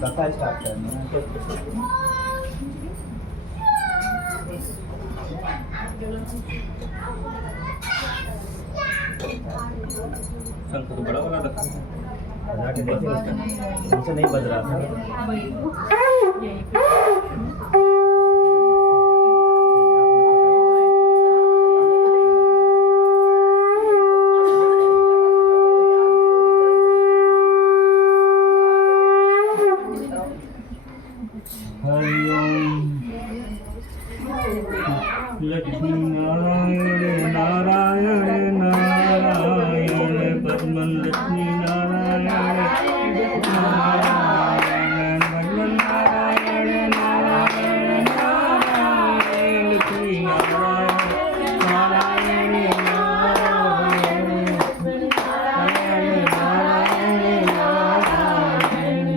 कथा स्टार्ट करनी है। शंख तो बड़ा वाला रखा है, बजा के देखे उसका, हमसे नहीं बज रहा था। लक्ष्मी नारायण नारायण नारायण पद्मन लक्ष्मी नारायण नारायण पद्मन नारायण नारायण नारायण लक्ष्मी नारायण नारायण नारायण नारायण नारायण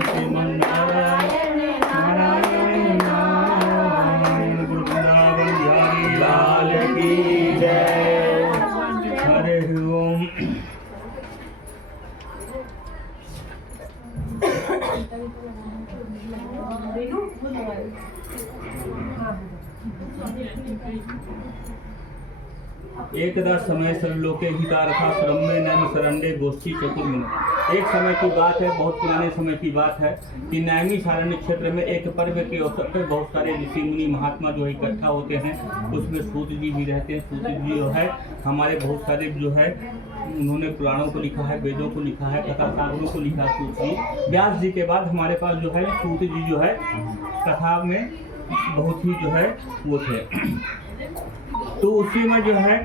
पद्मन नारायण नारायण नारायण गुरुवृंदावन बिहारी लाल की जय। हरे ओम। एकदा समय सर्वलोके हितारथा श्रमे नैम सरण्डे गोष्ठी चतुर्मिन। एक समय की बात है, बहुत पुराने समय की बात है कि नैमी सारण्य क्षेत्र में एक पर्व के अवसर पर बहुत सारे ऋषि मुनि महात्मा जो इकट्ठा होते हैं। उसमें सूत जी भी रहते हैं। सूत जी जो है हमारे बहुत सारे जो है उन्होंने पुराणों को लिखा है, वेदों को लिखा है, कथा सागरों को लिखा है। सूत जी व्यास जी के बाद हमारे पास जो है सूत जी जो है कथा में बहुत ही जो है वो थे। तो उसी में जो है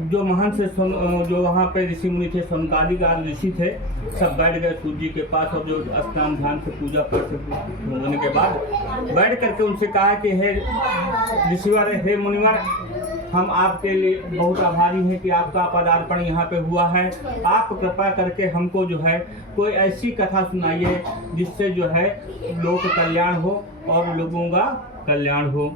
जो महान से जो वहाँ पे ऋषि मुनि थे, सनकादिक आदि ऋषि थे, सब बैठ गए सूत जी के पास। और जो स्नान ध्यान से पूजा पाठ होने के बाद बैठ करके उनसे कहा कि हे ऋषिवर, हे मुनिवर, हम आपके लिए बहुत आभारी हैं कि आपका पदार्पण यहाँ पे हुआ है। आप कृपा करके हमको जो है कोई ऐसी कथा सुनाइए जिससे जो है लोक कल्याण हो और लोगों का कल्याण हो।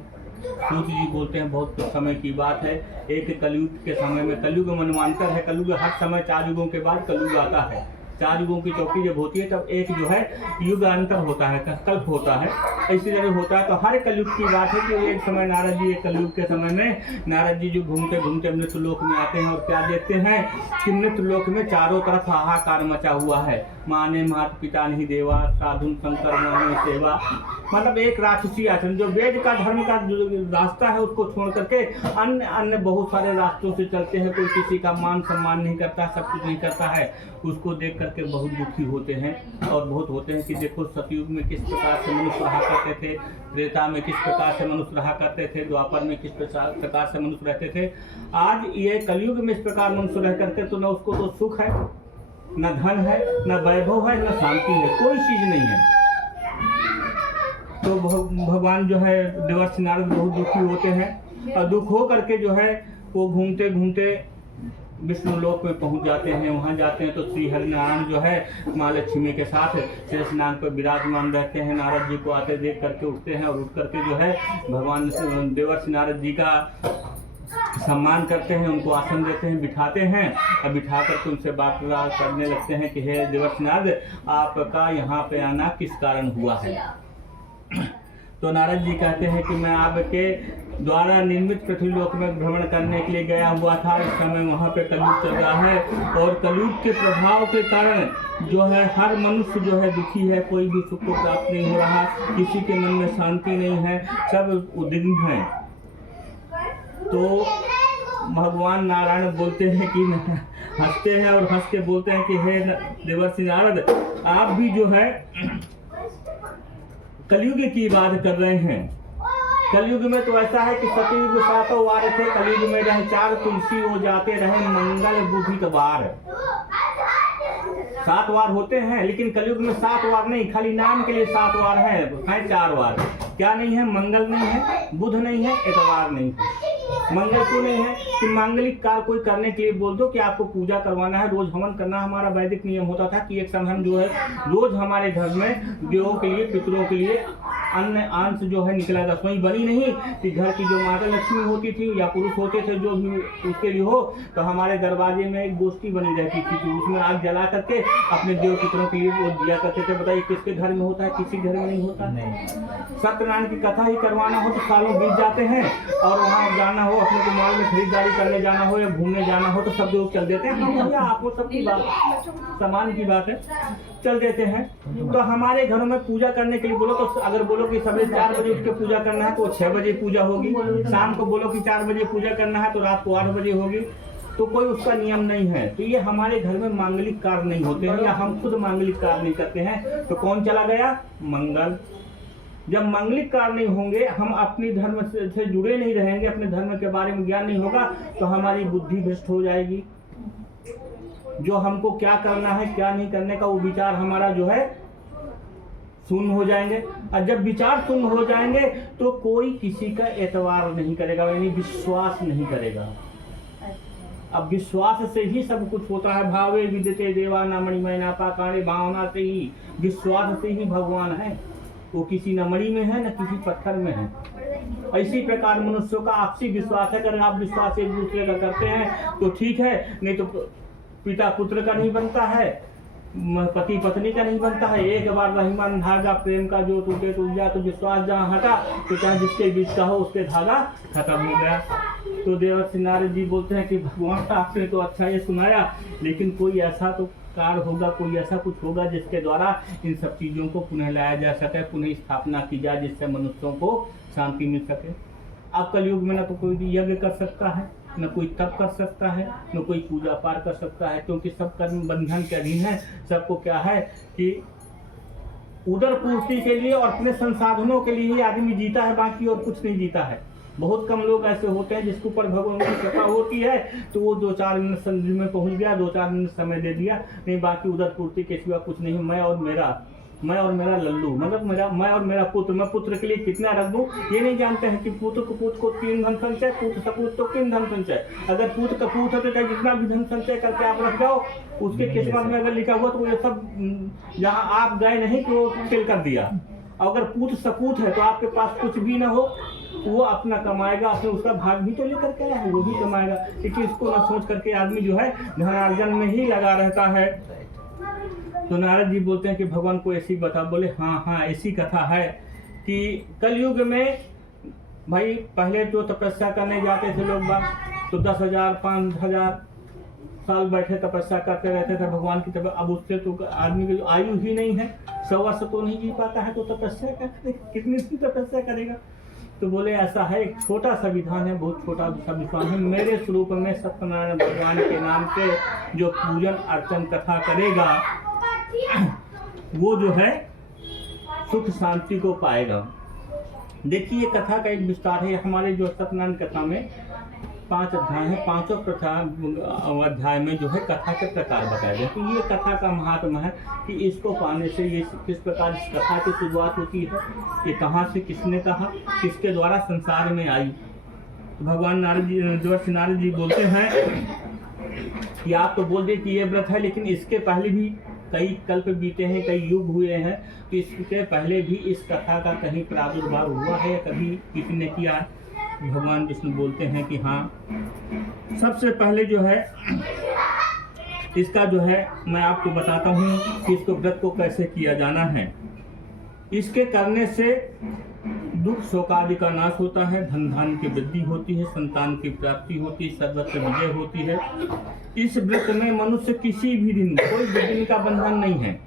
सूत जी बोलते हैं बहुत समय की बात है, एक कलयुग के समय में, कलयुग मनवांतर है, कलयुग हर समय 4 युगों के बाद कलयुग आता है। 4 युगों की चौकी जब होती है तब एक जो है युग अंतर होता है, कल्प होता है, इसी तरह होता है। तो हर कलयुग की बात है कि एक समय नारद जी, एक कलयुग के समय में नारद जी जो घूमते घूमते मृत्यु लोक में आते हैं और क्या देखते हैं कि मृत्यु लोक में चारों तरफ हाहाकार मचा हुआ है। माने मात पिता नहीं देवा, साधु शंकर माने सेवा। मतलब एक राक्षसी आचरण, जो वेद का धर्म का जो रास्ता है उसको छोड़ करके अन्य अन्य बहुत सारे रास्तों से चलते हैं। कोई किसी का मान सम्मान नहीं करता, सब कुछ नहीं करता है। उसको देख करके बहुत दुखी होते हैं और बहुत होते हैं कि देखो सतयुग में किस प्रकार से मनुष्य रहा करते थे, त्रेता में किस प्रकार से मनुष्य रहा करते थे, द्वापर में किस प्रकार से मनुष्य रहते थे। आज ये कलयुग में इस प्रकार मनुष्य रह करके तो न उसको तो सुख है, न धन है, न वैभव है, न शांति है, कोई चीज नहीं है। तो भगवान जो है देवर्षि नारद बहुत दुखी होते हैं और दुख हो करके जो है वो घूमते घूमते विष्णु लोक में पहुंच जाते हैं। वहां जाते हैं तो श्री हरिनारायण जो है माँ लक्ष्मी के साथ शेषनाग पर विराजमान रहते हैं। नारद जी को आते देख करके उठते हैं और उठ करके जो है भगवान देवर्षि नारद जी का सम्मान करते हैं, उनको आसन देते हैं, बिठाते हैं और बिठा करके उनसे बात करने लगते हैं कि हे देवर्षि नारद, आपका यहाँ पे आना किस कारण हुआ है। तो नारद जी कहते हैं कि मैं आपके द्वारा निर्मित पृथ्वीलोक में भ्रमण करने के लिए गया हुआ था। इस समय वहाँ पे कलयुग चल रहा है और कलयुग के प्रभाव के कारण जो है हर मनुष्य जो है दुखी है, कोई भी सुख को प्राप्त नहीं हो रहा, किसी के मन में शांति नहीं है, सब उद्विग्न है। तो भगवान नारायण बोलते हैं कि हंसते हैं और हंस के बोलते हैं कि हे देवर्षि नारद, आप भी जो है कलयुग की बात कर रहे हैं। कलयुग में तो ऐसा है कि सतयुग 7 वार थे, कलयुग में रहे 4 तुलसी हो जाते रहे मंगल बुधित वार। 7 वार होते हैं लेकिन कलयुग में 7 वार नहीं, खाली नाम के लिए 7 वार है 4 वार। क्या नहीं है? मंगल नहीं है, बुध नहीं है, इतवार नहीं है। मंगल क्यों नहीं है कि मांगलिक कार्य कोई करने के लिए बोल दो कि आपको पूजा करवाना है, रोज हवन करना। हमारा वैदिक नियम होता था कि एक समय हम जो है रोज हमारे घर में देवों के लिए, पितरों के लिए अन्य अंश जो है निकला। रसोई बनी नहीं कि घर की जो माता लक्ष्मी होती थी या पुरुष होते थे जो भी उसके लिए हो, तो हमारे दरवाजे में एक गोष्ठी बनी रहती थी कि उसमें आग जला करके अपने देव पितरों के लिए वो दिया करते थे। बताइए किसके घर में होता है, किसी घर में नहीं होता। सत्यनारायण की कथा ही करवाना हो तो सालों बीत जाते हैं, और वहाँ जाना हो, अपने को मॉल में खरीदारी करने जाना हो या घूमने जाना हो तो सब लोग चल देते हैं। आपको सबकी बात सामान की बात है, चल देते हैं। तो हमारे घरों में पूजा करने के लिए बोलो तो अगर बोलो कि सवेरे 4 बजे उठ के पूजा करना है तो 6 बजे पूजा होगी, शाम को बोलो कि 4 बजे पूजा करना है तो रात को 8 बजे होगी। तो कोई उसका नियम नहीं है। तो ये हमारे घर में मांगलिक कार्य नहीं होते हैं या हम खुद मांगलिक कार्य नहीं करते हैं। तो कौन चला गया? मंगल। जब मांगलिक कार्य नहीं होंगे, हम अपने धर्म से जुड़े नहीं रहेंगे, अपने धर्म के बारे में ज्ञान नहीं होगा, तो हमारी बुद्धि भ्रष्ट हो जाएगी। जो हमको क्या करना है क्या नहीं करने का वो विचार हमारा जो है शून्य हो जाएंगे। और जब विचार शून्य हो जाएंगे तो कोई किसी का एतवार नहीं करेगा, यानी विश्वास नहीं करेगा। अब विश्वास से ही सब कुछ होता है। भावे विद्यते देवा न मणिमय न पाषाणे, भावना से ही, विश्वास से ही भगवान है। वो किसी न मणि में है न किसी पत्थर में है। इसी प्रकार मनुष्यों का आपसी विश्वास है। अगर आप विश्वास एक दूसरे का करते हैं तो ठीक है, नहीं तो पिता पुत्र का नहीं बनता है, पति पत्नी का नहीं बनता है। एक बार रहीमन धागा प्रेम का जो टूटे टूट गया, तो विश्वास जहाँ हटा तो चाहे जिसके बीच का हो उसके धागा खत्म हो गया। तो देवर्षि नारद जी बोलते हैं कि भगवान आपने तो अच्छा ये सुनाया, लेकिन कोई ऐसा तो कार्य होगा, कोई ऐसा कुछ होगा जिसके द्वारा इन सब चीज़ों को पुनः लाया जा सके, पुनः स्थापना की जाए, जिससे मनुष्यों को शांति मिल सके। अब कलयुग में न तो कोई यज्ञ कर सकता है, न कोई तप कर सकता है, न कोई पूजा पाठ कर सकता है, क्योंकि सब कर्म बंधन के अधीन है। सबको क्या है कि उदर पूर्ति के लिए और अपने संसाधनों के लिए ही आदमी जीता है, बाकी और कुछ नहीं जीता है। बहुत कम लोग ऐसे होते हैं जिसके ऊपर भगवान की कृपा होती है, तो वो 2-4 मिनट संधि में पहुंच गया, 2-4 मिनट समय दे दिया, नहीं बाकी उदर पूर्ति के सिवा कुछ नहीं। मैं और मेरा लल्लू, मतलब मैं और मेरा पुत्र, मैं पुत्र के लिए कितना रख दूं ये नहीं जानते हैं कि पुत्र को 3 धन संचय, पुत्र सपूत तो 3 धन संचय। अगर पुत्र कपूत होते तो जितना भी धन संचय करके आप रख जाओ, उसके किस्मत में अगर लिखा हुआ तो ये सब जहाँ आप गए नहीं तो वो फिल कर दिया। अगर पुत्र सपूत है तो आपके पास कुछ भी ना हो, वो अपना कमाएगा, अपने उसका भाग भी तो लेकर के आया है, वो भी कमाएगा। क्योंकि इसको ना सोच करके आदमी जो है धनार्जन में ही लगा रहता है। तो नारद जी बोलते हैं कि भगवान को ऐसी बता। बोले हाँ ऐसी कथा है कि कलयुग में भाई पहले तो तपस्या करने जाते थे लोग बाग, तो 10,000 5,000 साल बैठे तपस्या करते रहते थे भगवान की तपस्या। अब उससे तो आदमी की आयु ही नहीं है, 100 वर्ष तो नहीं जी पाता है, तो तपस्या कितनी तपस्या करेगा। तो बोले ऐसा है, एक छोटा सा विधान है, बहुत छोटा सा विधान है। मेरे स्वरूप में सत्यनारायण भगवान के नाम से जो पूजन अर्चन कथा करेगा वो जो है सुख शांति को पाएगा। देखिए कथा का एक विस्तार है। हमारे जो सत्यनारायण कथा में 5 अध्याय है, 5 अध्याय में जो है कथा के प्रकार बताए गए। तो ये कथा का महात्मा है कि इसको पाने से ये किस प्रकार इस कथा की शुरुआत होती है, ये कहाँ से किसने कहा, किसके द्वारा संसार में आई। तो भगवान नारद जी बोलते हैं कि आप तो बोल दिए कि ये व्रत है, लेकिन इसके पहले भी कई कल्प बीते हैं, कई युग हुए हैं, तो इसके पहले भी इस कथा का कहीं प्रादुर्भाव हुआ है, कभी किसी ने किया है। भगवान विष्णु बोलते हैं कि हाँ, सबसे पहले जो है इसका जो है मैं आपको बताता हूँ कि इसको व्रत को कैसे किया जाना है। इसके करने से दुख शोक आदि का नाश होता है, धन धान की वृद्धि होती है, संतान की प्राप्ति होती है, सर्वत्र विजय होती है। इस व्रत में मनुष्य किसी भी दिन कोई दिन का बंधन नहीं है।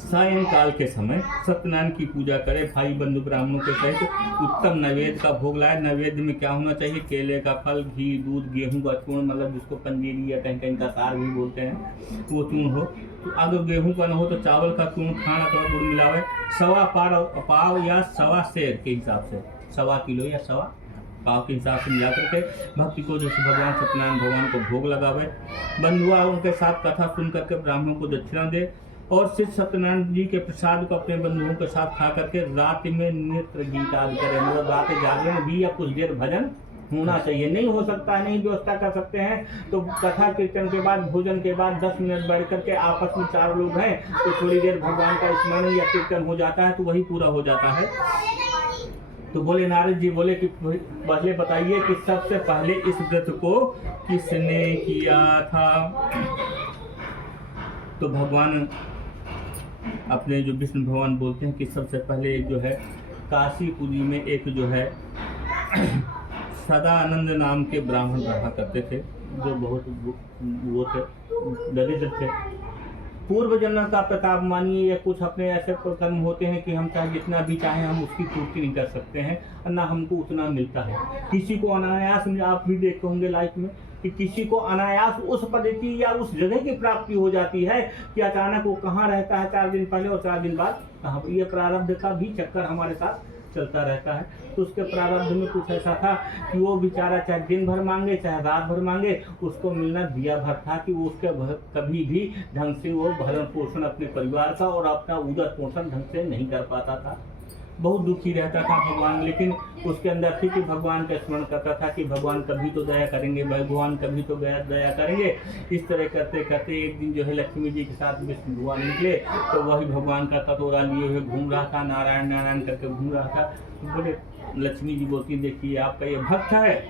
सायंकाल के समय सत्यनारायण की पूजा करे, भाई बंधु ब्राह्मणों के सहित उत्तम नैवेद्य का भोग लाए। नैवेद्य में क्या होना चाहिए? केले का फल, घी, दूध, गेहूं का चूर्ण, मतलब जिसको पंजीरी या कहीं का सार भी बोलते हैं, वो चूर्ण हो। तो अगर गेहूं का न हो तो चावल का चूर्ण, खाना अथवा गुड़ मिलावे। 1.25 पाव या 1.25 सेर के हिसाब से, 1.25 किलो या 1.25 पाव के हिसाब से मिला करके भक्ति को जैसे भगवान सत्यनारायण भगवान को भोग लगावे। बंधुआ उनके साथ कथा सुन करके ब्राह्मणों को दक्षिणा दे और श्री सत्यनारायण जी के प्रसाद को अपने बंधुओं के साथ खा करके रात में नृत्य गीत आदि करे, मतलब रात जागरण भी या कुछ देर भजन होना चाहिए। नहीं हो सकता है, नहीं व्यवस्था कर सकते हैं तो कथा कीर्तन के बाद, भोजन के बाद 10 मिनट बैठ करके आपस में 4 लोग हैं तो थोड़ी देर भगवान का स्मरण या कीर्तन हो जाता है तो वही पूरा हो जाता है। तो बोले नारद जी बोले कि पहले बताइए कि सबसे पहले इस व्रत को किसने किया था। तो भगवान अपने जो विष्णु भगवान बोलते हैं कि सबसे पहले जो है काशीपुरी में एक जो है सदानंद नाम के ब्राह्मण रहा करते थे, जो बहुत वो थे, दरिद्र थे। पूर्व जन्म का प्रताप मानिए या कुछ अपने ऐसे कर्म होते हैं कि हम चाहे जितना भी चाहें हम उसकी पूर्ति नहीं कर सकते हैं और ना हमको उतना मिलता है। किसी को अनायास में, आप भी देखते होंगे लाइफ में कि किसी को अनायास उस पद की या उस जगह की प्राप्ति हो जाती है कि अचानक वो कहाँ रहता है 4 दिन पहले और 4 दिन बाद कहाँ। ये प्रारब्ध का भी चक्कर हमारे साथ चलता रहता है। तो उसके प्रारब्ध में कुछ ऐसा था कि वो बेचारा चाहे दिन भर मांगे चाहे रात भर मांगे, उसको मिलना दिया भर था कि वो उसके कभी भी ढंग से वो भरण पोषण अपने परिवार का और अपना उदर पोषण ढंग से नहीं कर पाता था। बहुत दुखी रहता था भगवान, लेकिन उसके अंदर थी कि भगवान का स्मरण करता था कि भगवान कभी तो दया करेंगे, भगवान कभी तो दया करेंगे। इस तरह करते करते एक दिन जो है लक्ष्मी जी के साथ विष्णु भगवान निकले तो वही भगवान का कटोरा लिए हुए घूम रहा था, नारायण नारायण करके घूम रहा था। बोले लक्ष्मी जी बोलती देखिए आपका ये भक्त है,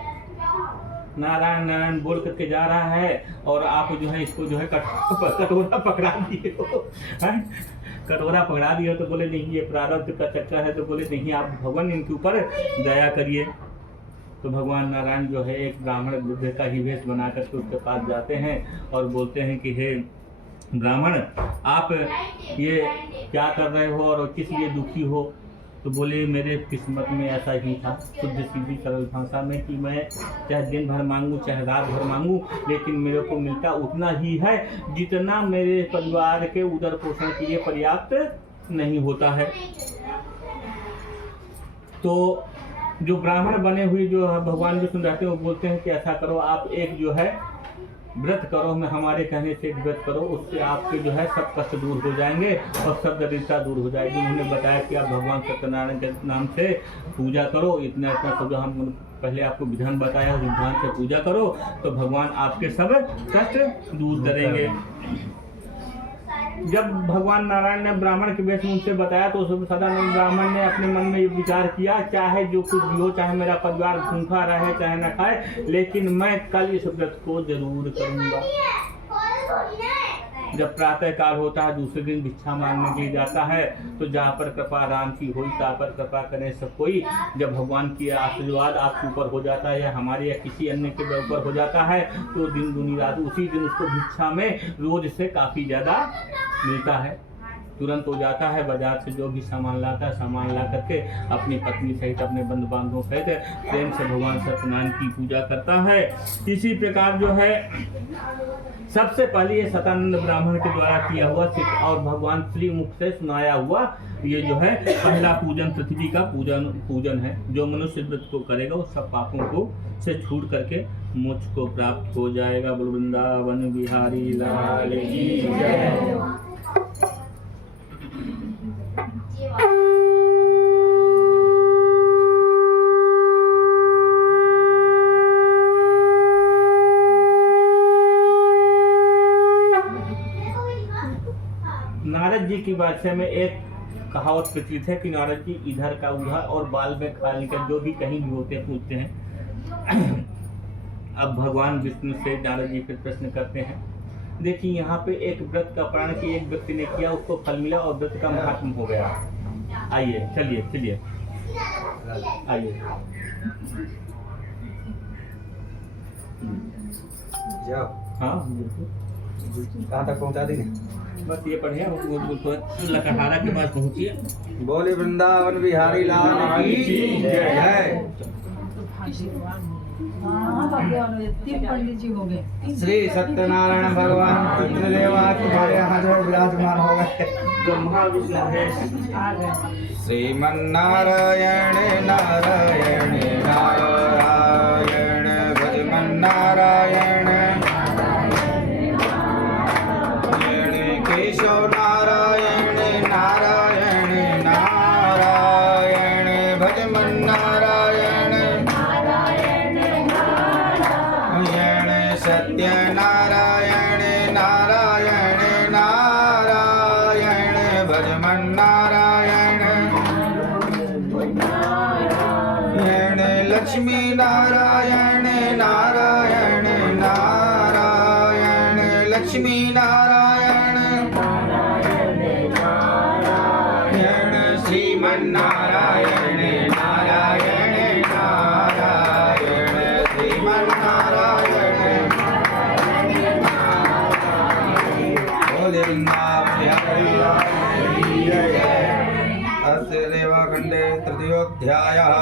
नारायण नारायण बोल करके जा रहा है और आप जो है इसको जो है कटोरा पकड़ा दिए हो, कटोरा पकड़ा दिए हो। तो बोले नहीं ये प्रारब्ध का चक्कर है। तो बोले नहीं आप भगवान इनके ऊपर दया करिए। तो भगवान नारायण जो है एक ब्राह्मण वृद्ध का ही वेश बना करके उसके पास जाते हैं और बोलते हैं कि हे ब्राह्मण आप ये क्या कर रहे हो और किस लिए दुखी हो। तो बोले मेरे किस्मत में ऐसा ही था, शुद्ध सीधी सरल भाषा में, कि मैं चाहे दिन भर मांगूं चाहे रात भर मांगूं लेकिन मेरे को मिलता उतना ही है जितना मेरे परिवार के उदर पोषण के लिए पर्याप्त नहीं होता है। तो जो ब्राह्मण बने हुए जो भगवान विष्णु रहते हैं वो बोलते हैं कि ऐसा करो आप एक जो है व्रत करो, मैं हमारे कहने से एक व्रत करो, उससे आपके जो है सब कष्ट दूर हो जाएंगे और सब दरिद्रता दूर हो जाएगी। उन्होंने बताया कि आप भगवान सत्यनारायण के नाम से पूजा करो, इतना इतना सब हम पहले आपको विधान बताया, विधान से पूजा करो तो भगवान आपके सब कष्ट दूर करेंगे। जब भगवान नारायण ने ब्राह्मण के वेश में उनसे बताया तो सदानंद ब्राह्मण ने अपने मन में ये विचार किया चाहे जो कुछ भी हो, चाहे मेरा परिवार भूखा रहे चाहे न खाए, लेकिन मैं कल इस व्रत को जरूर करूंगा। जब प्रातः काल होता है दूसरे दिन भिक्षा मांगने के लिए जाता है तो जहाँ पर कृपा राम की हुई तहाँ पर कृपा करें सब कोई। जब भगवान की आशीर्वाद आपके ऊपर हो जाता है या हमारे या किसी अन्य के ऊपर हो जाता है तो दिन दुनी रात उसी दिन उसको भिक्षा में रोज से काफ़ी ज़्यादा मिलता है, तुरंत हो जाता है। बाजार से जो भी सामान लाता है सामान ला करके अपनी पत्नी सहित अपने बंधु बांधवों सहित प्रेम से भगवान सत्यनारायण की पूजा करता है। इसी प्रकार जो है सबसे पहले ये सतानंद ब्राह्मण के द्वारा किया हुआ और भगवान श्री मुख से सुनाया हुआ ये जो है पहला पूजन पृथ्वी का पूजन है। जो मनुष्य व्रत को करेगा वो सब पापों को से छूट करके मोक्ष को प्राप्त हो जाएगा। बोल वृंदावन बिहारी लाल की जय। नारद जी की बादशाह में एक कहावत प्रचलित है कि नारद जी इधर का उधर और बाल में खाल निकल जो भी कहीं भी होते हैं पूछते हैं। अब भगवान विष्णु से नारद जी फिर प्रश्न करते हैं। देखिए यहाँ पे एक व्रत का प्रण कि एक व्यक्ति ने किया उसको फल मिला और व्रत का महात्म हो गया। आइए चलिए चलिए आइए जाओ। हाँ बिल्कुल, कहाँ तक पहुँचा देंगे? बस ये पढ़िए लकड़हारा के पास पहुँचिए। बोले वृंदावन बिहारी लाल की जय। तीन पंडित जी हो गए। श्री सत्यनारायण भगवान पितृदेवा तुम्हारे यहाँ जो विराजमान हो गए। ब्रह्मा विष्णु है श्रीमन्नारायण नारायण नारायण भजमन्नारायण केशव नारायण नारायण नारायण भजमन्नारायण लक्ष्मी नारायण श्रीमन्नारायण नारायण नारायण श्रीमन्नारायण बोले अस्य देवाखण्डे तृतीयोऽध्यायः।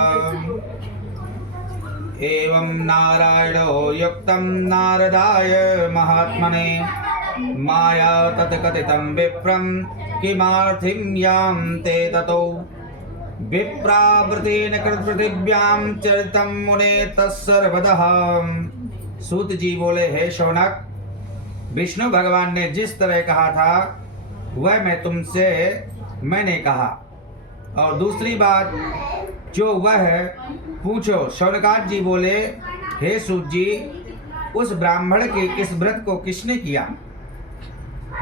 एवं नारायणो युक्तं नारदाय महात्मने माया तत्कथितं विप्रं किमार्थिं यां ते ततो विप्रावृतेन कृतपृथिव्यां चरितं मुने तत्सर्वतः। सूत जी बोले, हे शौनक, विष्णु भगवान ने जिस तरह कहा था वह मैंने कहा, और दूसरी बात जो वह पूछो। शौनकाद जी बोले, हे सूत जी, उस ब्राह्मण के इस व्रत को किसने किया,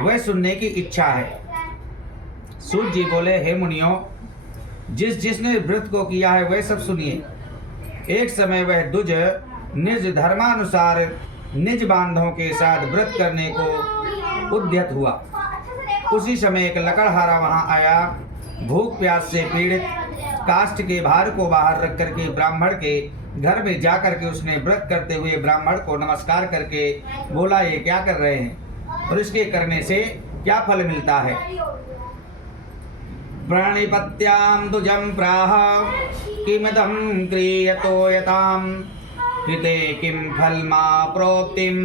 वह सुनने की इच्छा है। सूत जी बोले, हे मुनियों, जिसने व्रत को किया है वह सब सुनिए। एक समय वह दुज निज धर्मानुसार निज बांधों के साथ व्रत करने को उद्यत हुआ। उसी समय एक लकड़हारा वहां आया। भूख प्यास से पीड़ित काष्ठ के भार को बाहर रख करके ब्राह्मण के घर में जाकर के उसने व्रत करते हुए ब्राह्मण को नमस्कार करके बोला, ये क्या कर रहे हैं और इसके करने से क्या फल मिलता है। प्रणिपत्यां दुजं प्राह किमदं क्रियतो यतां कृते किं फलमा प्रोक्तिं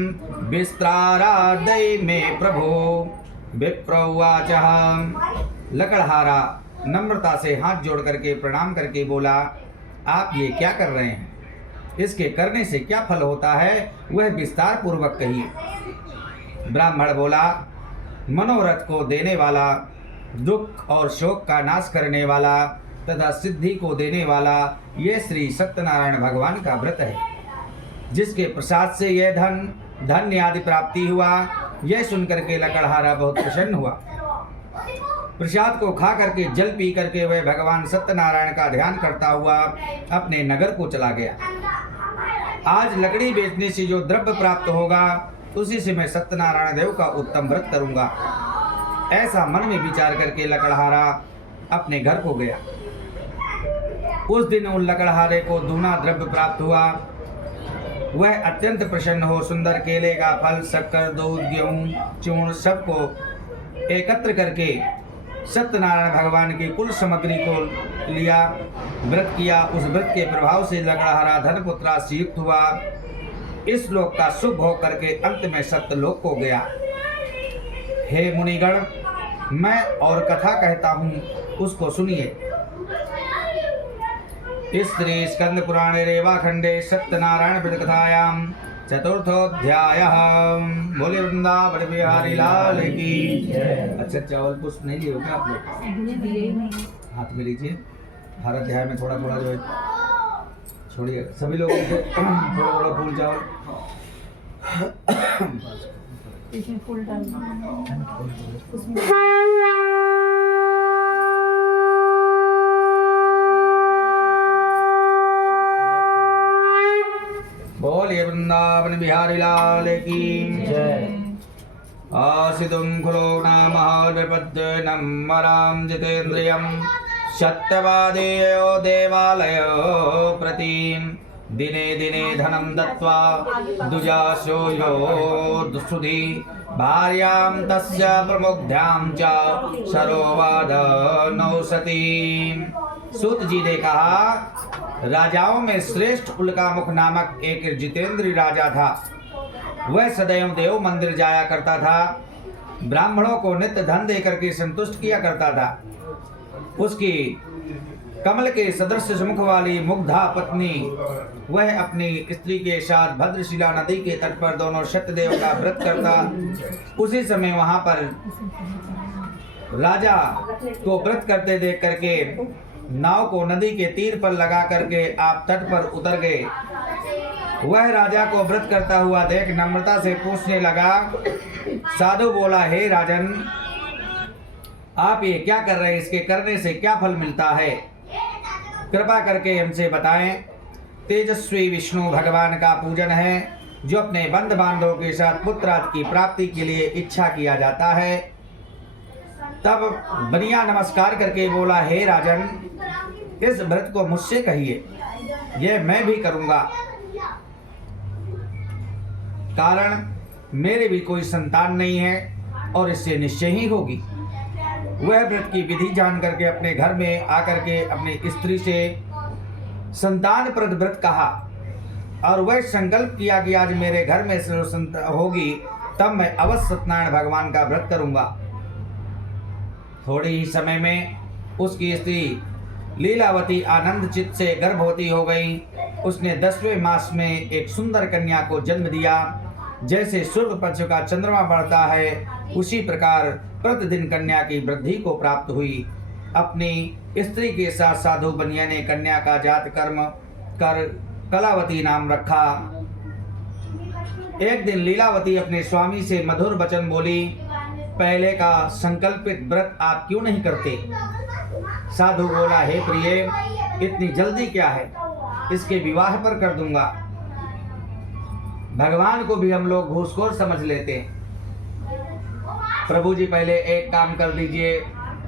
विस्तारादय मे प्रभो। विप्रोवाचः। लकड़हारा नम्रता से हाथ जोड़ करके प्रणाम करके बोला, आप ये क्या कर रहे हैं, इसके करने से क्या फल होता है वह विस्तार पूर्वक कहिए। ब्राह्मण बोला, मनोरथ को देने वाला, दुख और शोक का नाश करने वाला तथा सिद्धि को देने वाला यह श्री सत्यनारायण भगवान का व्रत है, जिसके प्रसाद से यह धन्य आदि प्राप्ति हुआ। यह सुनकर के लकड़हारा बहुत प्रसन्न हुआ। प्रसाद को खा करके जल पी करके वह भगवान सत्यनारायण का ध्यान करता हुआ अपने नगर को चला गया। आज लकड़ी बेचने से जो द्रव्य प्राप्त होगा उसी से मैं सत्यनारायण देव का उत्तम व्रत करूंगा, ऐसा मन में विचार करके लकड़हारा अपने घर को गया। उस दिन उन लकड़हारे को दूना द्रव्य प्राप्त हुआ। वह अत्यंत प्रसन्न हो सुंदर केले का फल, शक्कर, दूध, गेहूं, चूर्ण सबको एकत्र करके सत्यनारायण भगवान की कुल सामग्री को लिया, व्रत किया। उस व्रत के प्रभाव से लकड़हारा धन पुत्रा से युक्त हुआ। इस लोक का शुभ हो करके अंत में सत्यलोक को गया। हे मुनिगण, मैं और कथा कहता हूँ, उसको सुनिए। इस श्री स्कंद पुराणे रेवाखंडे सत्यनारायण व्रत कथायां चतुर्थोऽध्यायः। बोले वृंदावन बिहारी लाल की। अच्छा, चावल पुष्प नहीं लिए हो क्या आप लोग? हाथ में लीजिए। हर अध्याय में थोड़ा थोड़ा जो है छोड़िए, सभी लोगों को थोड़ा थोड़ा फूल चावल। इसमें फूल डालना। बोलिए वृंदावन बिहारी लाल की जय। आसितुं खुलो नामः मरां जितेन्द्रियं सत्यवादेयो देवालयो प्रतीं दिने दिने धनं दत्त्वा दुजासो यो सुधी भार्यां तस्य प्रमुग्ध्यां च सरोवाद नौसतीं। सूत जी ने कहा, राजाओं में श्रेष्ठ उल्कामुख नामक एक जितेंद्रीय राजा था। वह सदैव देव मंदिर जाया करता था, ब्राह्मणों को नित्य धन देकर के संतुष्ट किया करता था। उसकी कमल के सदृश मुख वाली मुग्धा पत्नी, वह अपनी स्त्री के साथ भद्रशिला नदी के तट पर दोनों सत्यदेव का व्रत करता। उसी समय वहां पर राजा को व्रत करते देख करके नाव को नदी के तीर पर लगा करके आप तट पर उतर गए। वह राजा को व्रत करता हुआ देख नम्रता से पूछने लगा। साधु बोला, हे राजन, आप ये क्या कर रहे हैं, इसके करने से क्या फल मिलता है, कृपा करके हमसे बताएं। तेजस्वी विष्णु भगवान का पूजन है, जो अपने बंधु बांधवों के साथ पुत्रादि की प्राप्ति के लिए इच्छा किया जाता है। तब बनिया नमस्कार करके बोला, हे राजन, इस व्रत को मुझसे कहिए, यह मैं भी करूंगा। कारण मेरे भी कोई संतान नहीं है और इससे निश्चय ही होगी। वह व्रत की विधि जान करके अपने घर में आकर के अपनी स्त्री से संतान प्रद व्रत कहा और वह संकल्प किया कि आज मेरे घर में होगी तब मैं अवश्य सत्यनारायण भगवान का व्रत करूंगा। थोड़े ही समय में उसकी स्त्री लीलावती आनंद चित्त से गर्भवती हो गई। उसने 10वें मास में एक सुंदर कन्या को जन्म दिया। जैसे सूर्य पक्ष का चंद्रमा बढ़ता है उसी प्रकार प्रतिदिन कन्या की वृद्धि को प्राप्त हुई। अपनी स्त्री के साथ साधु बनिया ने कन्या का जात कर्म कर कलावती नाम रखा। एक दिन लीलावती अपने स्वामी से मधुर वचन बोली, पहले का संकल्पित व्रत आप क्यों नहीं करते? साधु बोला, हे प्रिय, इतनी जल्दी क्या है, इसके विवाह पर कर दूंगा। भगवान को भी हम लोग घूसखोर समझ लेते हैं। प्रभु जी पहले एक काम कर दीजिए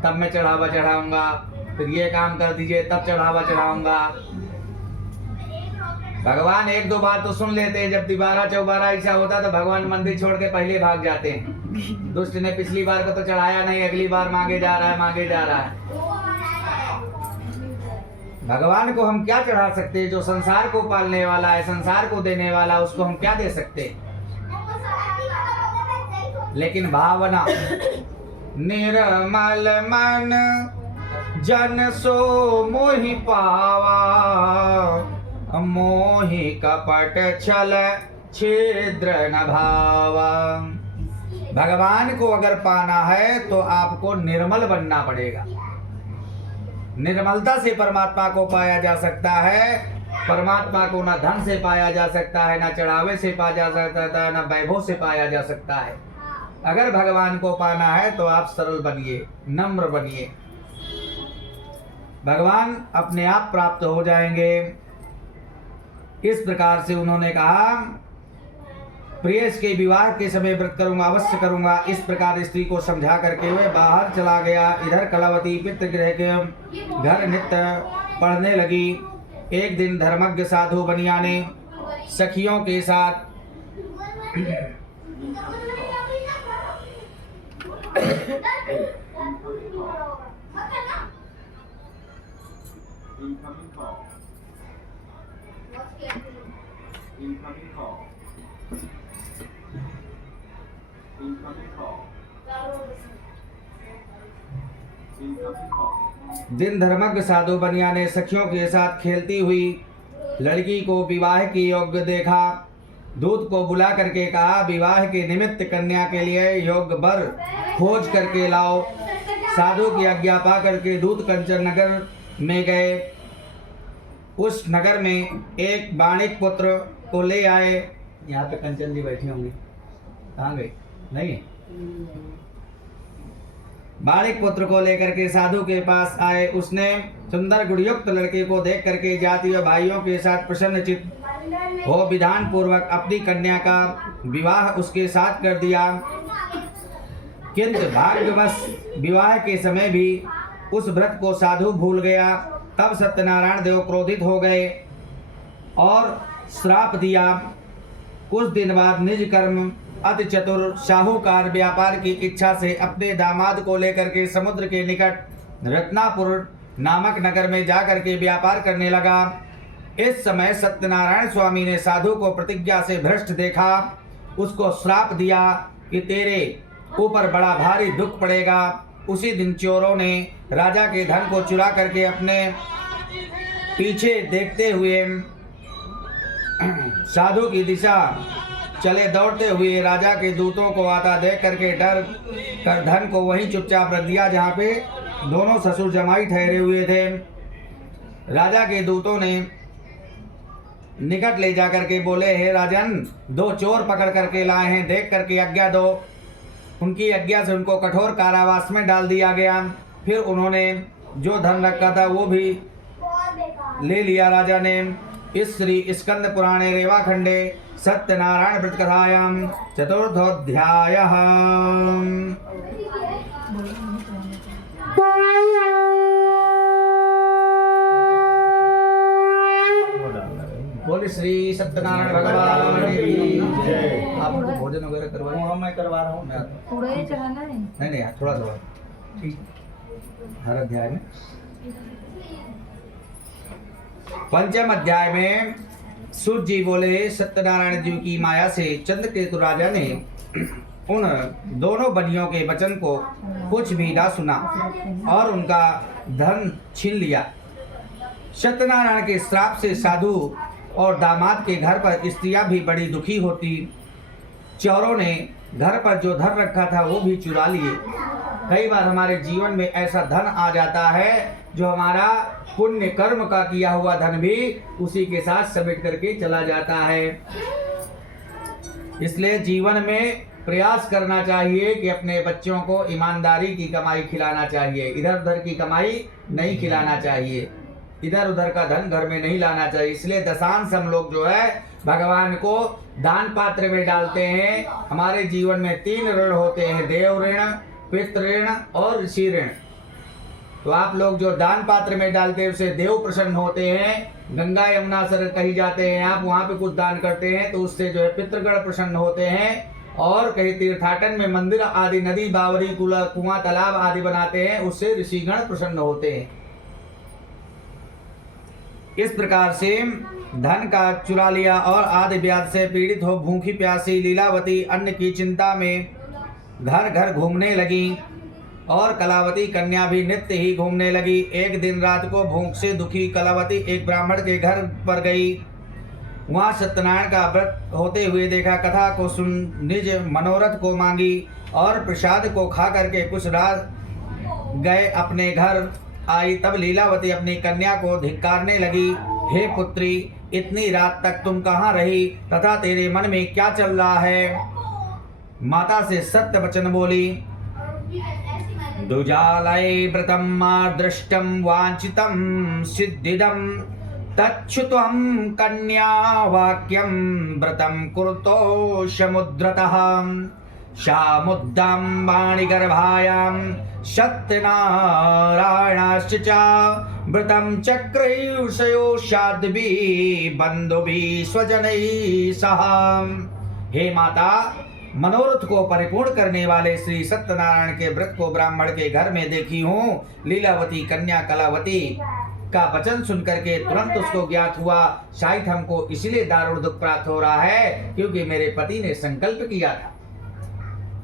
तब मैं चढ़ावा चढ़ाऊंगा, फिर ये काम कर दीजिए तब चढ़ावा चढ़ाऊंगा। भगवान एक दो बार तो सुन लेते हैं, जब दोबारा चौबारा ऐसा होता तो भगवान मंदिर छोड़ के पहले भाग जाते हैं। दुष्ट ने पिछली बार को तो चढ़ाया नहीं, अगली बार मांगे जा रहा है, मांगे जा रहा है। भगवान को हम क्या चढ़ा सकते हैं? जो संसार को पालने वाला है, संसार को देने वाला, उसको हम क्या दे सकते हैं? लेकिन भावना, निर्मल मन जन सो मोहि पावा, मोहि कपट छल छिद्र न भावा। भगवान को अगर पाना है तो आपको निर्मल बनना पड़ेगा। निर्मलता से परमात्मा को पाया जा सकता है। परमात्मा को ना धन से पाया जा सकता है, ना चढ़ावे से पाया जा सकता है, ना वैभव से पाया जा सकता है। अगर भगवान को पाना है तो आप सरल बनिए, नम्र बनिए, भगवान अपने आप प्राप्त हो जाएंगे। इस प्रकार से उन्होंने कहा, प्रेयस के विवाह के समय व्रत करूंगा, अवश्य करूंगा। इस प्रकार स्त्री को समझा करके वह बाहर चला गया। इधर कलावती पितृगृह के घर नित्य पढ़ने लगी। एक दिन धर्मज्ञ साधु बनिया ने सखियों के साथ दिन धर्मज्ञ साधु बनिया ने सखियों के साथ खेलती हुई लड़की को विवाह की योग्य देखा। दूत को बुला करके कहा, विवाह के निमित्त कन्या के लिए योग्य वर खोज करके लाओ। साधु की आज्ञा पा करके दूत कंचन नगर में गए। उस नगर में एक वाणिक पुत्र को ले आए। यहाँ पे कंचन जी बैठी होंगी, कहाँ गई? नहीं है। बालिक पुत्र को लेकर के साधु के पास आए। उसने सुंदर गुणयुक्त लड़के को देख करके जाति और भाइयों के साथ प्रसन्नचित्त हो विधान पूर्वक अपनी कन्या का विवाह उसके साथ कर दिया। किंतु भाग्यवश विवाह के समय भी उस व्रत को साधु भूल गया। तब सत्यनारायण देव क्रोधित हो गए और श्राप दिया। कुछ दिन बाद निज कर्म अति चतुर साहूकार व्यापार की इच्छा से अपने दामाद को लेकर के समुद्र के निकट रत्नापुर नामक नगर में जाकर के व्यापार करने लगा। इस समय सत्यनारायण स्वामी ने साधु को प्रतिज्ञा से भ्रष्ट देखा। उसको श्राप दिया कि तेरे ऊपर बड़ा भारी दुख पड़ेगा। उसी दिन चोरों ने राजा के धन को चुरा करके अपने पीछे देखते हुए साधु की दिशा चले दौड़ते हुए राजा के दूतों को आता देख करके डर कर धन को वहीं चुपचाप रख दिया जहाँ पे दोनों ससुर जमाई ठहरे हुए थे। राजा के दूतों ने निकट ले जाकर के बोले, हे राजन, दो चोर पकड़ करके लाए हैं, देख करके आज्ञा दो। उनकी आज्ञा से उनको कठोर कारावास में डाल दिया गया। फिर उन्होंने जो धन रखा था वो भी ले लिया राजा ने। इस श्री स्कंद पुराणे रेवाखंडे सत्यनारायण व्रत कथायां चतुर्थोऽध्यायः। बोले श्री सत्यनारायण भगवान की जय। आपको भोजन वगैरह करवाए? मैं करवा रहा हूँ। थोड़ा ही चढ़ाना है। नहीं थोड़ा थोड़ा ठीक। हर अध्याय में पंचम अध्याय में सूत जी बोले सत्यनारायण जी की माया से चंद्रकेतु राजा ने उन दोनों बनियों के वचन को कुछ भी ना सुना और उनका धन छीन लिया। सत्यनारायण के श्राप से साधु और दामाद के घर पर स्त्रियां भी बड़ी दुखी होती। चोरों ने घर पर जो धन रखा था वो भी चुरा लिए। कई बार हमारे जीवन में ऐसा धन आ जाता है जो हमारा पुण्य कर्म का किया हुआ धन भी उसी के साथ समेट करके चला जाता है। इसलिए जीवन में प्रयास करना चाहिए कि अपने बच्चों को ईमानदारी की कमाई खिलाना चाहिए, इधर उधर की कमाई नहीं खिलाना चाहिए, इधर उधर का धन घर में नहीं लाना चाहिए। इसलिए दशांश हम लोग जो है भगवान को दान पात्र में डालते हैं। हमारे जीवन में 3 ऋण होते हैं, देव ऋण, पितृ ऋण और ऋषि ऋण। तो आप लोग जो दान पात्र में डालते हैं उससे देव प्रसन्न होते हैं। गंगा यमुना सर कहीं जाते हैं आप, वहां पे कुछ दान करते हैं तो उससे जो है पितृगण प्रसन्न होते हैं। और कहीं तीर्थाटन में मंदिर आदि, नदी बावरी, कुआं तालाब आदि बनाते हैं, उससे ऋषिगण प्रसन्न होते हैं। इस प्रकार से धन का चुरा लिया और आदि व्याध से पीड़ित हो भूखी प्यासी लीलावती अन्न की चिंता में घर घर घूमने लगी और कलावती कन्या भी नित्य ही घूमने लगी। एक दिन रात को भूख से दुखी कलावती एक ब्राह्मण के घर पर गई। वहां सत्यनारायण का व्रत होते हुए देखा, कथा को सुन निज मनोरथ को मांगी और प्रसाद को खा करके कुछ रात गए अपने घर आई। तब लीलावती अपनी कन्या को धिक्कारने लगी, हे पुत्री, इतनी रात तक तुम कहाँ रही तथा तेरे मन में क्या चल रहा है? माता से सत्य वचन बोली, दुजालय व्रतम दृष्टम वांछितम सिद्धिदम तच्छ्रुत्वं कन्या वाक्यं व्रतं कुरुतो समुद्रतः शामुद्दां वाणिगर्भायां सत्यनारायणस्य च व्रतं चक्रैषयो शाद्भिः बन्धुभिः स्वजनैः सह। हे माता, मनोरथ को परिपूर्ण करने वाले श्री सत्यनारायण के व्रत को ब्राह्मण के घर में देखी हूँ। लीलावती कन्या कलावती का वचन सुनकर के तुरंत उसको ज्ञात हुआ, शायद हमको इसलिए दारुण दुख प्राप्त हो रहा है क्योंकि मेरे पति ने संकल्प किया था।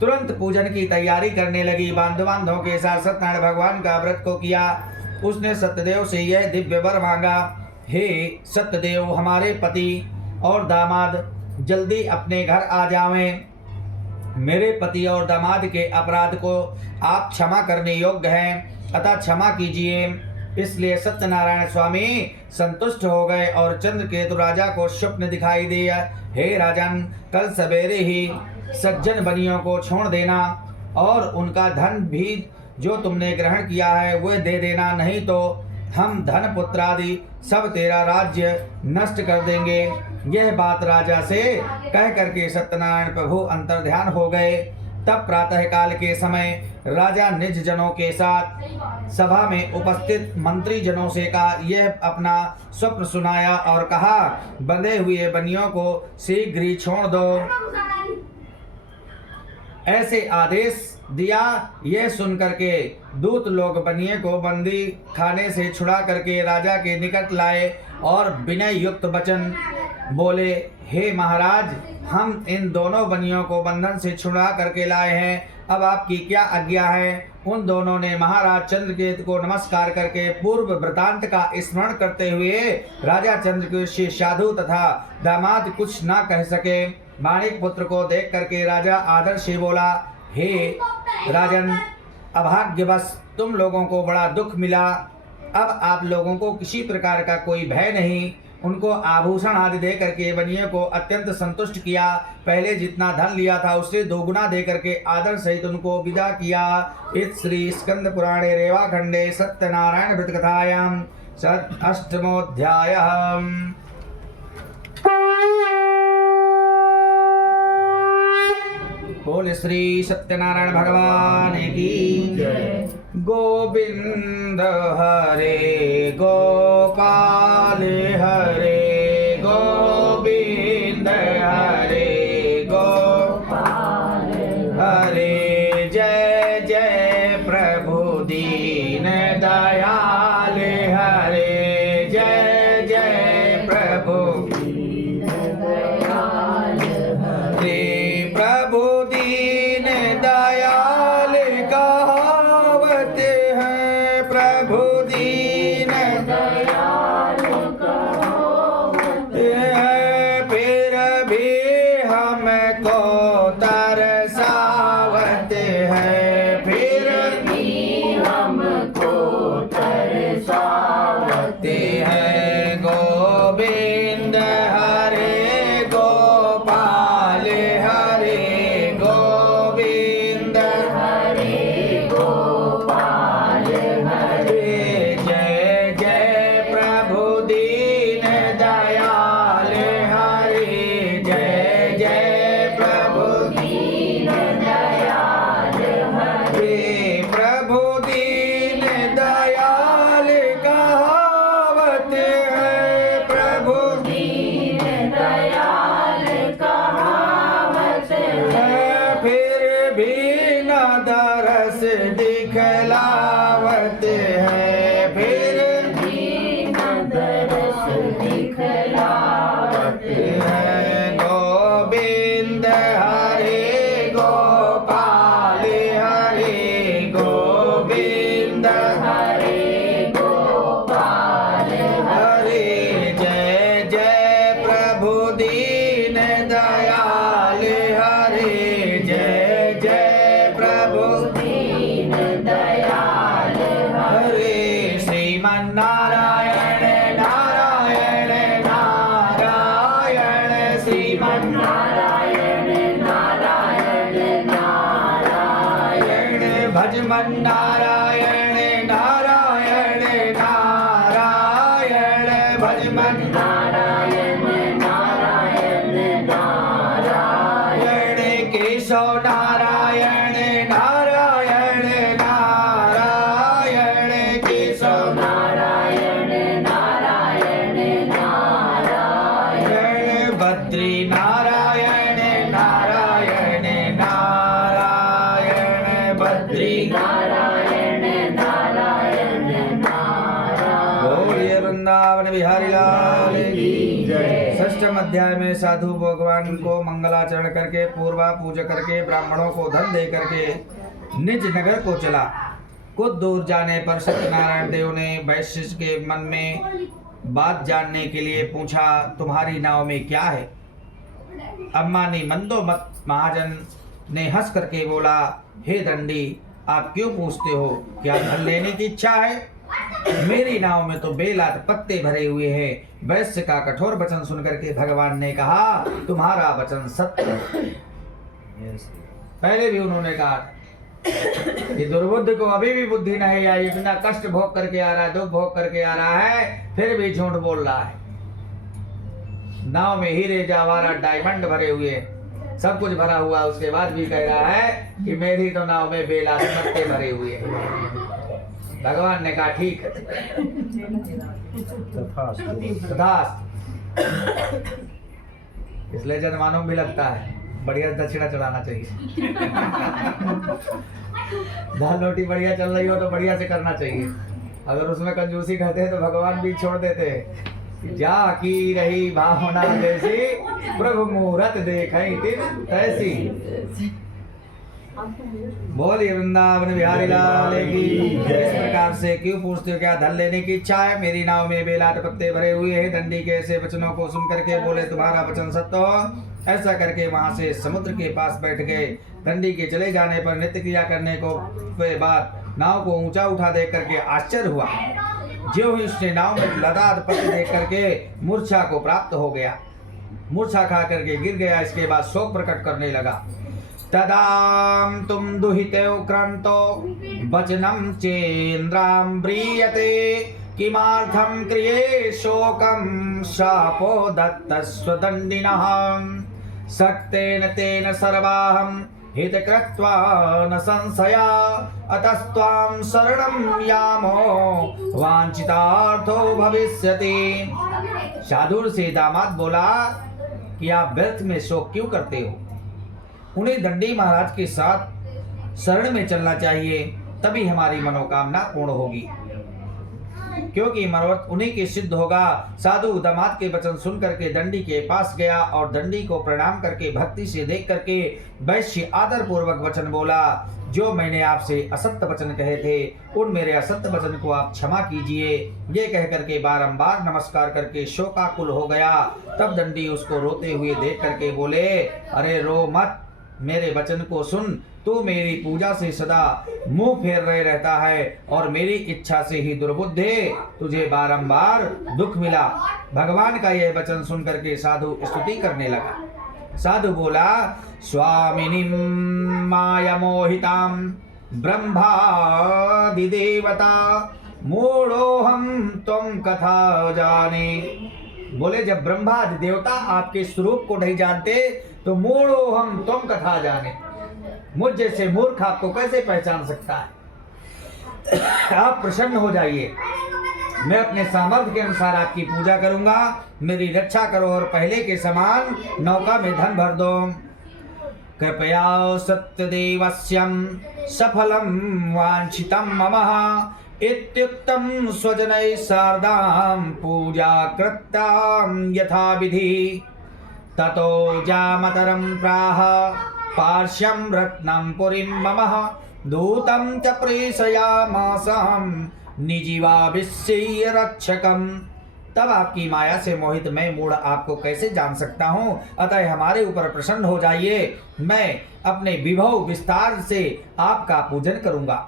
तुरंत पूजन की तैयारी करने लगी। बांधवों के साथ सत्यनारायण भगवान का व्रत को किया। उसने सत्यदेव से यह दिव्य वर मांगा, हे सत्यदेव, हमारे पति और दामाद जल्दी अपने घर आ जावें। मेरे पति और दामाद के अपराध को आप क्षमा करने योग्य हैं, अतः क्षमा कीजिए। इसलिए सत्यनारायण स्वामी संतुष्ट हो गए और चंद्रकेतु राजा को स्वप्न दिखाई दिया, हे राजन, कल सवेरे ही सज्जन बनियों को छोड़ देना और उनका धन भी जो तुमने ग्रहण किया है वह दे देना, नहीं तो हम धन पुत्र आदि सब तेरा राज्य नष्ट कर देंगे। यह बात राजा से कह करके सत्यनारायण प्रभु अंतर्ध्यान हो गए। तब प्रातः काल के समय राजा निज जनों के साथ सभा में उपस्थित मंत्री जनों से कहा, यह अपना स्वप्न सुनाया और कहा, बंधे हुए बनियों को शीघ्र ही छोड़ दो। ऐसे आदेश दिया। यह सुनकर के दूत लोग बनिए को बंदी खाने से छुड़ा करके राजा के निकट लाए और विनय युक्त वचन बोले, हे महाराज, हम इन दोनों बनियों को बंधन से छुड़ा करके लाए हैं, अब आपकी क्या आज्ञा है? उन दोनों ने महाराज चंद्रकेतु को नमस्कार करके पूर्व वृतांत का स्मरण करते हुए राजा चंद्रकेतु से साधु तथा दामाद कुछ न कह सके। माणिक पुत्र को देख करके राजा आदर से बोला, हे राजन, अभाग्यवश तुम लोगों को बड़ा दुख मिला। अब आप लोगों को किसी प्रकार का कोई भय नहीं। उनको आभूषण आदि दे करके बनियों को अत्यंत संतुष्ट किया। पहले जितना धन लिया था उससे दोगुना दे करके आदर सहित उनको विदा किया। इस श्री स्कंद पुराणे रेवाखंडे सत्यनारायण व्रत कथायाम अष्टमोऽध्यायः। बोल श्री सत्यनारायण भगवान की जय। गोविंद हरे गोपाल हरे गोविंद हरे गोपाल हरे जय जय प्रभु दीन दयाल हरे जय जय प्रभु हरे प्रभु दीन दयाल कहावत है प्रभु दीन दयाल कहावत है फिर भी हमको तरसावत है फिर भी हमको तरसावत है गोविंद हरे गोपाल हरे गोविंद हरे गोपाल हरे जय जय प्रभु दीन दयाल हरे जय जय प्रभु दीन दयाल हरे प्रभु दीन दयाल कहावत है प्रभु दीन दयाल कहावत है फिर भी न दरस दिखलावत है फिर भी न दरस दिखलावत है गोविंद हरे गोपाल हरे गोविंद हरे गोपाल हरे जय जय प्रभु दीन दयाल हरे जय जय प्रभु दीन दयाल हरे श्रीमन्नारायण नारायण नारायण श्रीमन्नारायण नारायण नारायण भजमन नारायण नारायण नारायण भजमन नारायण नारायण नारायण केशव नारायण नारायण नारायण केशव नारायण नारायण नारायण बद्री नारायण नारायण नारायण बद्री नारायण नारायण नारायण बोलिए वृंदावन बिहारी लाल की जय। षष्ठम अध्याय में साधु भगवान को मंगलाचरण करके पूर्वा पूजा करके ब्राह्मणों को धन दे करके निज नगर को चला। कुछ दूर जाने पर सत्यनारायण देव ने वैश्य के मन में बात जानने के लिए पूछा, तुम्हारी नाव में क्या है? अम्मानी मंदोमत महाजन ने हंस करके बोला, हे दंडी, आप क्यों पूछते हो? क्या धन लेने की इच्छा है? मेरी नाव में तो बेलात पत्ते भरे हुए हैं। वैश्य का कठोर वचन सुनकर के भगवान ने कहा, तुम्हारा वचन सत्य है। पहले भी उन्होंने कहा कि दुर्बुद्ध को अभी भी बुद्धि नहीं आई, इतना कष्ट भोग करके आ रहा है, दुख भोग करके आ रहा है, फिर भी झूठ बोल रहा है। नाव में हीरे जवाहरात डायमंड भरे हुए, सब कुछ भरा हुआ, उसके बाद भी कह रहा है कि मेरी तो नाव में बेलात पत्ते भरे हुए हैं। भगवान ने कहा, ठीक है, तथास्तु। इसलिए जनमानव भी लगता है, बढ़िया दक्षिणा चढ़ाना चाहिए। दाल रोटी बढ़िया चल रही हो तो बढ़िया से करना चाहिए। अगर उसमें कंजूसी करते हैं तो भगवान भी छोड़ देते हैं। जा की रही भावना जैसी, प्रभु मुहूर्त देखे दिन तैसी। बोलिए वृंदावन बिहारी लाल की। इस प्रकार से क्यों पूछते हो, क्या धन लेने की इच्छा है? मेरी नाव में बेलाट पत्ते भरे हुए हैं। दंडी के ऐसे वचनों को सुन करके बोले, तुम्हारा वचन सत्य हो। ऐसा करके वहां से समुद्र के पास बैठ गए। दंडी के चले जाने पर नित्य क्रिया करने को बाद नाव को ऊंचा उठा देख करके आश्चर्य हुआ। जो ही उसने नाव में लदाद पत्ते देख करके मूर्छा को प्राप्त हो गया, मूर्छा खा करके गिर गया। इसके बाद शोक प्रकट करने लगा। तदाम तुम दुहिते क्रांतो वचनम चेन्द्राम ब्रीयते, किमार्थम क्रिये शोकम शापो दत्त स्वदंडिनः, सक्तेन तेन सर्वाहम हित कृत्वा न संशया अतस्त्वां शरणं यामो वांछितार्थो भविष्यति। साधु से दामाद बोला कि आप व्यर्थ में शोक क्यों करते हो? उन्हें दंडी महाराज के साथ शरण में चलना चाहिए, तभी हमारी मनोकामना पूर्ण होगी, क्योंकि मनोरथ उन्हीं के सिद्ध होगा। साधु दामाद के वचन सुन करके दंडी के पास गया और दंडी को प्रणाम करके भक्ति से देख करके वैश्य आदर पूर्वक वचन बोला, जो मैंने आपसे असत्य वचन कहे थे उन मेरे असत्य वचन को आप क्षमा कीजिए। ये कह करके बारंबार नमस्कार करके शोकाकुल हो गया। तब दंडी उसको रोते हुए देख करके बोले, अरे रो मत, मेरे वचन को सुन। तू मेरी पूजा से सदा मुंह फेर रहे रहता है और मेरी इच्छा से ही दुर्बुद्धे तुझे बारंबार दुख मिला। भगवान का यह वचन सुन करके साधु स्तुति करने लगा। साधु बोला, स्वामिनीं माया मोहितां ब्रह्मादिदेवता मूढ़ोहम त्वं कथा जाने। बोले, जब ब्रह्मादि देवता आपके स्वरूप को नहीं जानते तो मूढ़ोहम त्वं कथा जाने, मुझ जैसे मूर्ख आपको कैसे पहचान सकता है? आप प्रसन्न हो जाइए, मैं अपने सामर्थ्य के अनुसार आपकी पूजा करूंगा, मेरी रक्षा करो और पहले के समान नौका में धन भर दो। कृपया सत्यदेवस्यं सफलम वांछितम ममः इत्युक्तं स्वजनैः सार्धं पूजा कृतां यथा विधि। ततो जामतरं प्राह पार्श्यं रत्नं पुरीं ममः दूतं च प्रेषयामासं निजीवाभिषेय रक्षकम्। तब आपकी माया से मोहित मैं मूढ़ आपको कैसे जान सकता हूँ? अतः हमारे ऊपर प्रसन्न हो जाइए, मैं अपने विभव विस्तार से आपका पूजन करूंगा।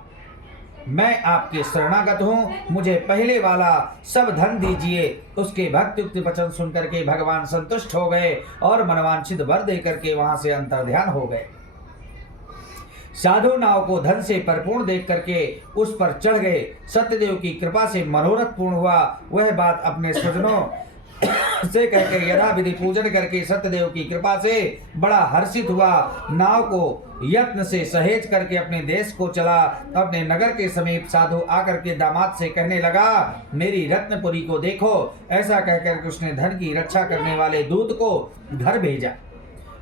मैं आपके शरणागत हूँ, मुझे पहले वाला सब धन दीजिए। उसके भक्तियुक्त वचन सुन करके भगवान संतुष्ट हो गए और मनवांछित वर दे करके वहां से अंतर्ध्यान हो गए। साधु नाव को धन से परिपूर्ण देख करके उस पर चढ़ गए। सत्यदेव की कृपा से मनोरथ पूर्ण हुआ। वह बात अपने स्वजनों से कहकर यथाविधि पूजन करके सत्यदेव की कृपा से बड़ा हर्षित हुआ। नाव को यत्न से सहेज करके अपने देश को चला। अपने नगर के समीप साधु आकर के दामाद से कहने लगा, मेरी रत्नपुरी को देखो। ऐसा कहकर उसने धन की रक्षा करने वाले दूत को घर भेजा।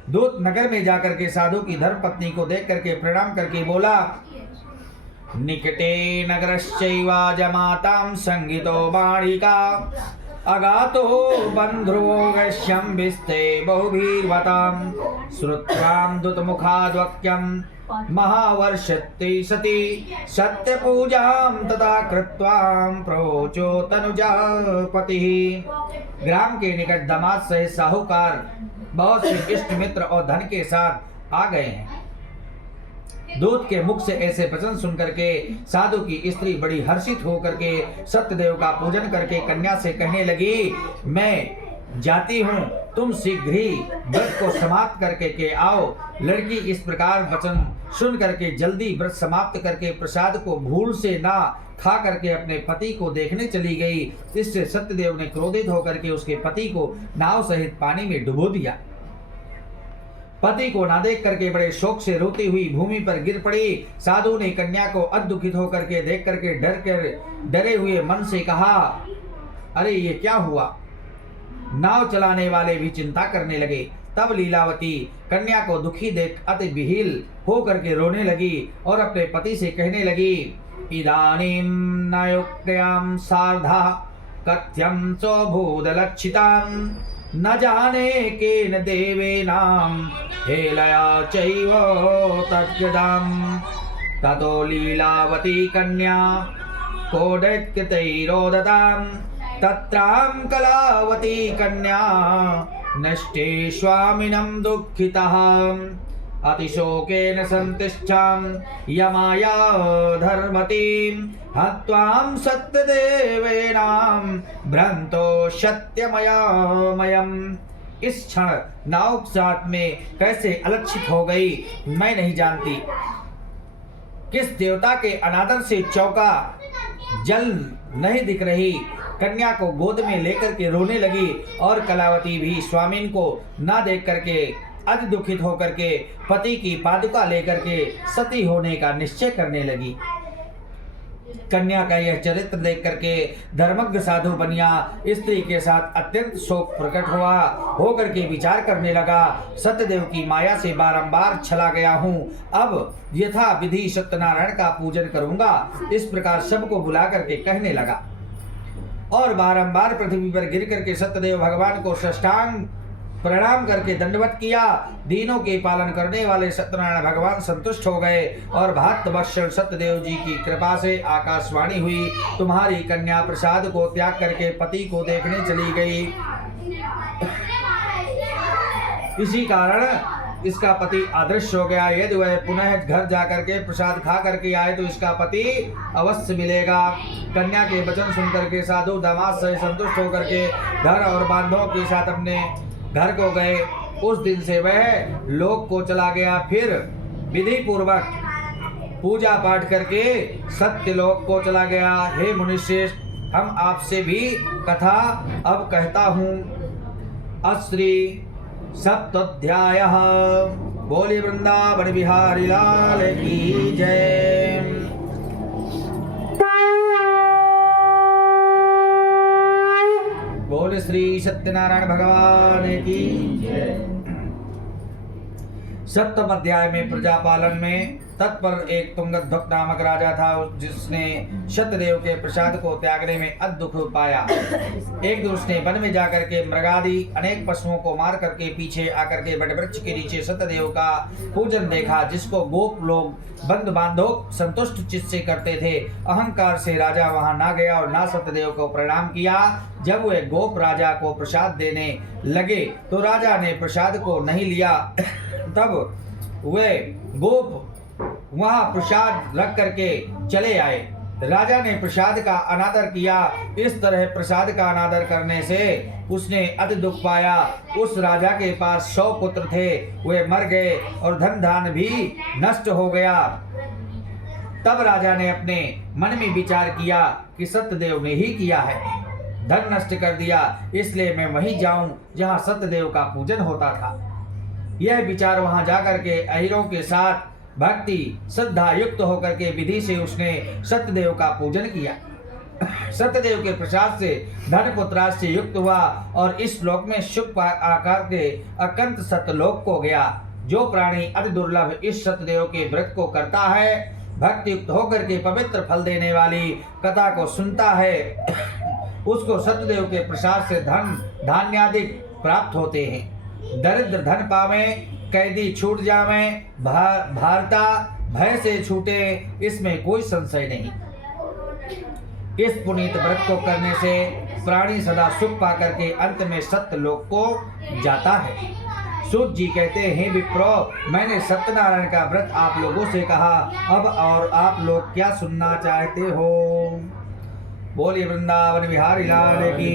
दूत नगर में जाकर के साधु की धर्मपत्नी को देख करके प्रणाम करके बोला, निकटे नगरश्चैवा जमातां संगीतो बाणिका अगातो बंध्रुवो वैश्यं विस्ते बहुभिर्वतां श्रुत्वां दूतमुखाद्वाक्यं महावर्षत्ते सती सत्यपूजां तथा कृत्वां प्रोचो तनुजापतिः। ग्राम के निकट दामाद सहित साहूकार बहुत से इष्ट मित्र और धन के साथ आ गए हैं। दूत के मुख से ऐसे वचन सुन करके साधु की स्त्री बड़ी हर्षित होकर के सत्यदेव का पूजन करके कन्या से कहने लगी, मैं जाती हूँ, तुम शीघ्र ही व्रत को समाप्त करके के आओ। लड़की इस प्रकार वचन सुन करके जल्दी व्रत समाप्त करके प्रसाद को भूल से ना खा करके अपने पति को देखने चली गई। इससे सत्यदेव ने क्रोधित होकर के उसके पति को नाव सहित पानी में डुबो दिया। पति को ना देख करके बड़े शोक से रोती हुई भूमि पर गिर पड़ी। साधु ने कन्या को अदुखित होकर के देख करके डरे हुए मन से कहा, अरे ये क्या हुआ? नाव चलाने वाले भी चिंता करने लगे। तब लीलावती कन्या को दुखी देख अति विहील हो करके रोने लगी और अपने पति से कहने लगी, इदानीं नयुक्त्यां सार्धा कथ्यं चोभूदलक्षितां न जाने केन देवेनां हेलया चैव तद्गदां। ततो लीलावती कन्या कोदैत्यतैरोदतां तत्रां कलावती कन्या नष्टे स्वामिनं दुःखितः अतिशोकेन संतिष्ठां यमाया धर्मतीं हत्वां सत्यदेवेनां भ्रंतो सत्यमयामयम्। इस क्षण नाव साथ में कैसे अलक्षित हो गई मैं नहीं जानती। किस देवता के अनादर से चौका जल नहीं दिख रही। कन्या को गोद में लेकर के रोने लगी और कलावती भी स्वामिन को ना देख करके अति दुखित होकर के पति की पादुका लेकर के सती होने का निश्चय करने लगी। कन्या का यह चरित्र देख करके धर्मज्ञ साधु बनिया स्त्री के साथ अत्यंत शोक प्रकट हुआ, होकर के विचार करने लगा, सत्यदेव की माया से बारंबार छला गया हूँ, अब यथा विधि सत्यनारायण का पूजन करूंगा। इस प्रकार सबको बुला करके कहने लगा और बारंबार पृथ्वी पर गिर करके सत्यदेव भगवान को साष्टांग प्रणाम करके दंडवत किया। दीनों के पालन करने वाले सत्यनारायण भगवान संतुष्ट हो गए और भक्तवत्सल सत्यदेव जी की कृपा से आकाशवाणी हुई, तुम्हारी कन्या प्रसाद को त्याग करके पति को देखने चली गई। इसी कारण इसका पति अदृश्य हो गया। यदि वह पुनः घर जाकर के प्रसाद खा करके आए तो इसका पति अवश्य मिलेगा। कन्या के वचन सुनकर के साधु दामाद से संतुष्ट होकर के घर और बांधवों के साथ अपने घर को गए। उस दिन से वह लोक को चला गया। फिर विधि पूर्वक पूजा पाठ करके सत्यलोक को चला गया। हे मुनिश्रेष्ठ, हम आपसे भी कथा अब कहता हूँ। अश्री सप्तोऽध्यायः। बोले वृंदावन बिहारी लाल की जय। बोले श्री सत्यनारायण भगवान की जय। सप्तम अध्याय में प्रजापालन में तत्पर एक तुंगध्वज नामक राजा था, जिसने सत्यदेव के प्रसाद को त्यागने में अद्दुख पाया। एक दिन उसने वन में जाकर के मृगादि अनेक पशुओं को मार करके पीछे आकर के बड़ वृक्ष के नीचे सत्यदेव का पूजन देखा, जिसको गोप लोग बंधु बांधव संतुष्ट चित्त से करते थे। अहंकार से राजा वहां ना गया और ना सत्यदेव को प्रणाम किया। जब वे गोप राजा को प्रसाद देने लगे तो राजा ने प्रसाद को नहीं लिया। तब वे गोप वहां प्रसाद रख करके चले आए। राजा ने प्रसाद का अनादर किया। इस तरह प्रसाद का अनादर करने से उसने अति दुख पाया। उस राजा के पास 100 पुत्र थे, वे मर गए और धन धान भी नष्ट हो गया। तब राजा ने अपने मन में विचार किया कि सत्यदेव ने ही किया है, धन नष्ट कर दिया, इसलिए मैं वहीं जाऊं जहां सत्यदेव का पूजन होता था। यह विचार वहां जाकर के अहिरों के साथ भक्ति श्रद्धा युक्त होकर के विधि से उसने सत्यदेव का पूजन किया। सत्यदेव के प्रसाद से धन पुत्रास से युक्त हुआ और इस लोक में शुभ आकार के अकंत सत्यलोक को गया। जो प्राणी अति दुर्लभ इस सत्यदेव के व्रत को करता है, भक्ति युक्त होकर के पवित्र फल देने वाली कथा को सुनता है, उसको सत्यदेव के प्रसाद से धन धान्यादि प्राप्त होते हैं। दरिद्र धन पावे, कैदी छूट जावे, भारता भय से छूटे, इसमें कोई संशय नहीं। इस पुनीत व्रत को करने से प्राणी सदा सुख पाकर के अंत में सत्य लोक को जाता है। सूत जी कहते हैं, विप्रो, मैंने सत्यनारायण का व्रत आप लोगों से कहा, अब और आप लोग क्या सुनना चाहते हो? बोलिए वृंदावन बिहारी लाल की।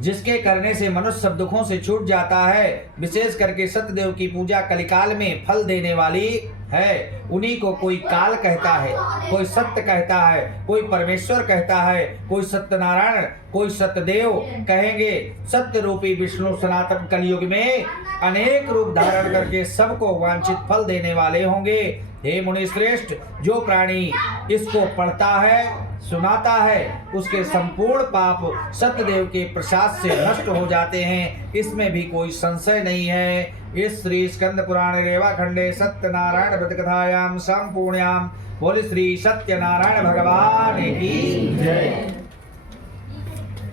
जिसके करने से मनुष्य सब दुखों से छूट जाता है, विशेष करके सत्यदेव की पूजा कलिकाल में फल देने वाली है। उन्हीं को कोई काल कहता है, कोई सत्य कहता है, कोई परमेश्वर कहता है, कोई सत्यनारायण, कोई सत्यदेव कहेंगे। सत्य रूपी विष्णु सनातन कलयुग में अनेक रूप धारण करके सबको वांछित फल देने वाले होंगे। हे मुनि श्रेष्ठ, जो प्राणी इसको पढ़ता है, सुनाता है, उसके संपूर्ण पाप सत्यदेव के प्रसाद से नष्ट हो जाते हैं, इसमें भी कोई संशय नहीं है। इस श्री स्कंद पुराण रेवा खंडे सत्यनारायण व्रत कथायाम संपूर्णायाम बोले श्री सत्यनारायण भगवान की जय।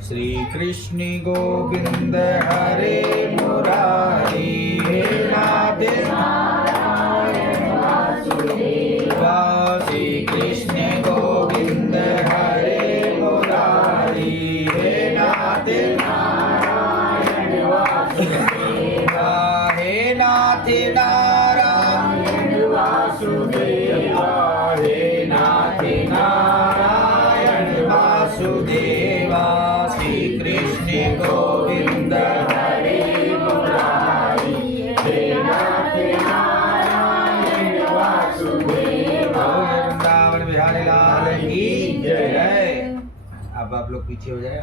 श्री कृष्ण गोविंद हरे मुरारी, हे नाथ नारायण वासुदेवा। श्री कृष्ण गोविंद हरे मुरारी, हे नाथ नारायण वासुदेवा। हे नाथ नारायण वासुदेवा, हे नाथ नारायण वासुदेवा। श्री कृष्ण गोविंद हरे मुरारी, हे नाथ नारायण वासुदेवा। वृंदावन बिहारी लाल की जय। अब आप लोग पीछे हो जाए।